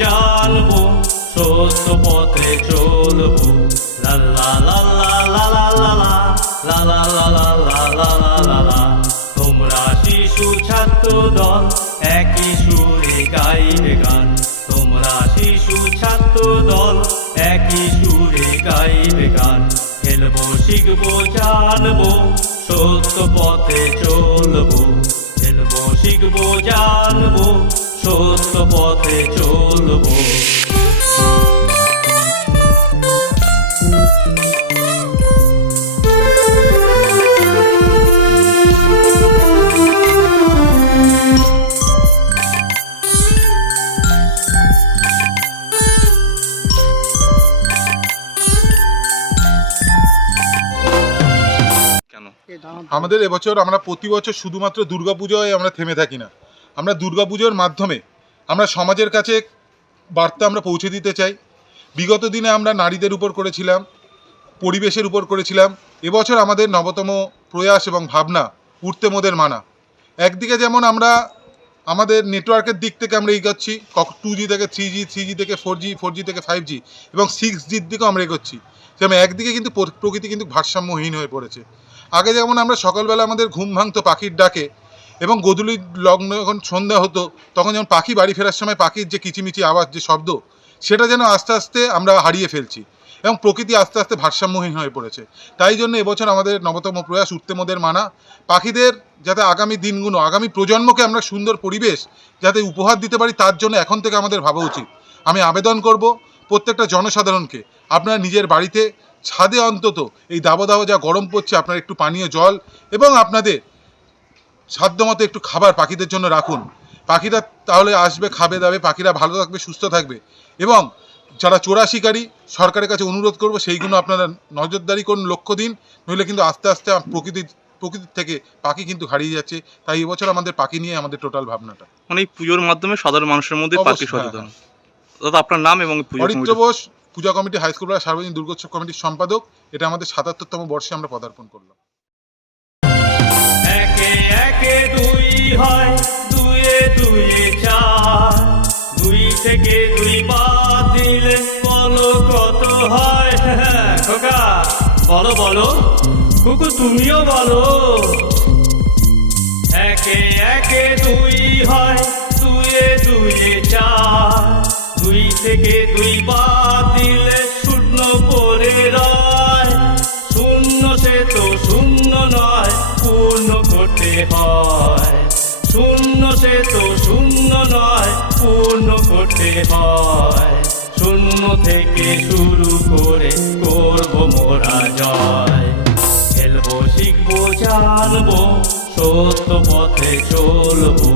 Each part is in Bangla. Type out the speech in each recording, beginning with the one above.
জ্বালবো সত্য পথে চলবো তোমরা শিশু ছাত্র দল একই সুরে গাইবে গান তোমরা শিশু ছাত্র দল একই সুরে গাইবে গান খেলব শিখব জানব সত্য পথে চলবো খেলব শিখব জানব সত্য পথে চলবো। আমাদের এবছর আমরা প্রতি বছর শুধুমাত্র দুর্গাপুজোয় আমরা থেমে থাকি না। আমরা দুর্গাপুজোর মাধ্যমে আমরা সমাজের কাছে বার্তা আমরা পৌঁছে দিতে চাই। বিগত দিনে আমরা নারীদের উপর করেছিলাম, পরিবেশের উপর করেছিলাম। এবছর আমাদের নবতম প্রয়াস এবং ভাবনা উঠতে মোদের মানা। একদিকে যেমন আমরা আমাদের নেটওয়ার্কের দিক থেকে আমরা এগোচ্ছি টু জি থেকে থ্রি জি থ্রি জি থেকে ফোর জি ফোর জি থেকে ফাইভ জি এবং সিক্স জির দিকেও আমরা এগোচ্ছি। যেমন একদিকে কিন্তু প্রকৃতি কিন্তু ভারসাম্যহীন হয়ে পড়েছে। আগে যেমন আমরা সকালবেলা আমাদের ঘুম ভাঙতো পাখির ডাকে এবং গোধূলি লগ্ন যখন সন্ধ্যা হতো, তখন যেমন পাখি বাড়ি ফেরার সময় পাখির যে কিচিমিচি আওয়াজ, যে শব্দ, সেটা যেন আস্তে আস্তে আমরা হারিয়ে ফেলছি এবং প্রকৃতি আস্তে আস্তে ভারসাম্যহীন হয়ে পড়েছে। তাই জন্য এবছর আমাদের নবতম প্রয়াস উত্তেমদের মানা। পাখিদের যাতে আগামী দিনগুলো, আগামী প্রজন্মকে আমরা সুন্দর পরিবেশ যাতে উপহার দিতে পারি, তার জন্য এখন থেকে আমাদের ভাবা উচিত। আমি আবেদন করব প্রত্যেকটা জনসাধারণকে, আপনারা নিজের বাড়িতে ছাদে অন্তত এই দাবদাহ যা গরম পড়ছে, আপনার একটু পানীয় জল এবং আপনাদের সাধ্যমতো একটু খাবার পাখিদের জন্য রাখুন। পাখিরা তাহলে আসবে খাবে দাবে পাখিরা ভালো থাকবে সুস্থ থাকবে। এবং যারা চোরা শিকারী সরকারের কাছে অনুরোধ করব সেইগুলো আপনারা নজরদারি করুন লক্ষ্য দিন নইলে কিন্তু আস্তে আস্তে প্রকৃতির প্রকৃতির থেকে পাখি কিন্তু হারিয়ে যাচ্ছে। তাই এবছর আমাদের পাখি নিয়ে আমাদের টোটাল ভাবনাটা। মানে এই পুজোর মাধ্যমে সাধারণ মানুষের মধ্যে পাখি হ্যাঁ, সচেতন। দাদা আপনার নাম এবং Aritra Bose Puja committee high school সার্বজনীন দুর্গোৎসব কমিটির সম্পাদক। এটা আমাদের সাতাত্তরতম বর্ষে আমরা পদার্পণ করলাম। দুই হয় দুয়ে দুয়ে চার। দুই থেকে দুই বাদ দিলে বলো কত হয়? হ্যাঁ, খোকা বলো বলো। কুকু তুমিও বলো। একে একে দুই হয় পূর্ণ করতে হয় শূন্য থেকে শুরু করে করব মোরা জয়। খেলব, শিখব, জানব, সত্য পথে চলবো।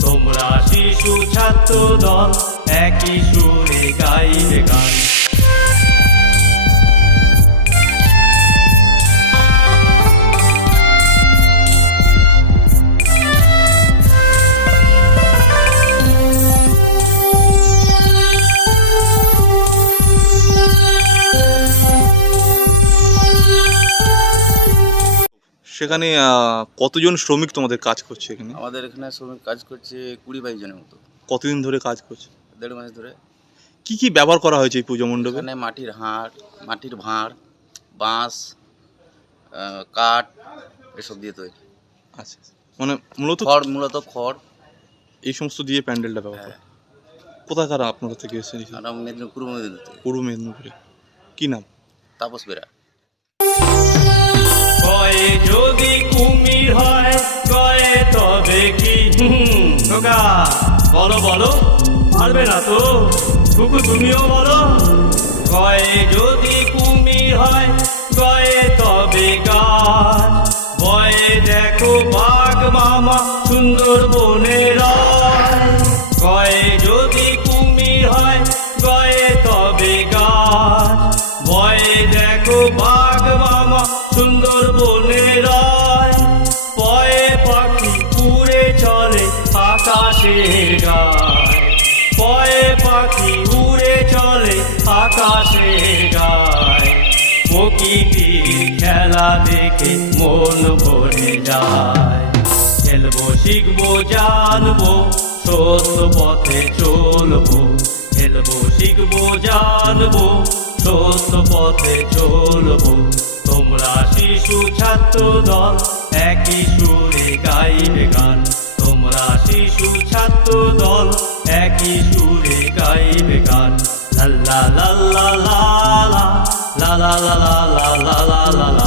তোমরা শিশু ছাত্র দল একই সুরে গাইবে গান। সেখানে কতজন শ্রমিক তোমাদের কাজ করছে এখানে? আমাদের এখানে শ্রমিক কাজ করছে কুড়ি বাইশ জনের মতো। কতদিন ধরে কাজ করছে? দেড় মাস ধরে। কি কি ব্যবহার করা হয়েছে এই পুজো মণ্ডপে? এখানে মাটির হাড় মাটির ভাঁড় বাঁশ কাঠ এসব দিয়ে তৈরি। আচ্ছা মানে মূলত খড় মূলত খড়। এই সমস্ত দিয়ে প্যান্ডেলটা ব্যবহার। করা। কোথাকার আপনারা থেকে এসেছেন মেদিনীপুর মেদিনীপুর পূর্ব মেদিনীপুরে। কী নাম? তাপস বেরা। কয়ে যদি কুমির হয় কয়ে তবে কি? খোকা বলো বলো, পারবে না তো? কুকু, তুমিও বলো। কয়ে যদি কুমির হয় কয়ে তবে গাছ। বয়ে দেখো বাঘ মামা সুন্দর বনের কয়ে যদি কুমির হয় আকাশের গায়। পয়ে পাখি উড়ে চলে আকাশের গায়। প্রকৃতির খেলা দেখে মন ভরে যায়। খেলব, শিখব, জানব, সত্য পথে চলবো। খেলব, শিখব, জানব, সত্য পথে চলবো। তোমরা শিশু ছাত্র দল একই সুরে গাইবে গান। বাংলা শিশু ছাত্র দল একই সুরে গাইবে গান লাল্লা লাল্লা লালা লালা লালা লালা লালা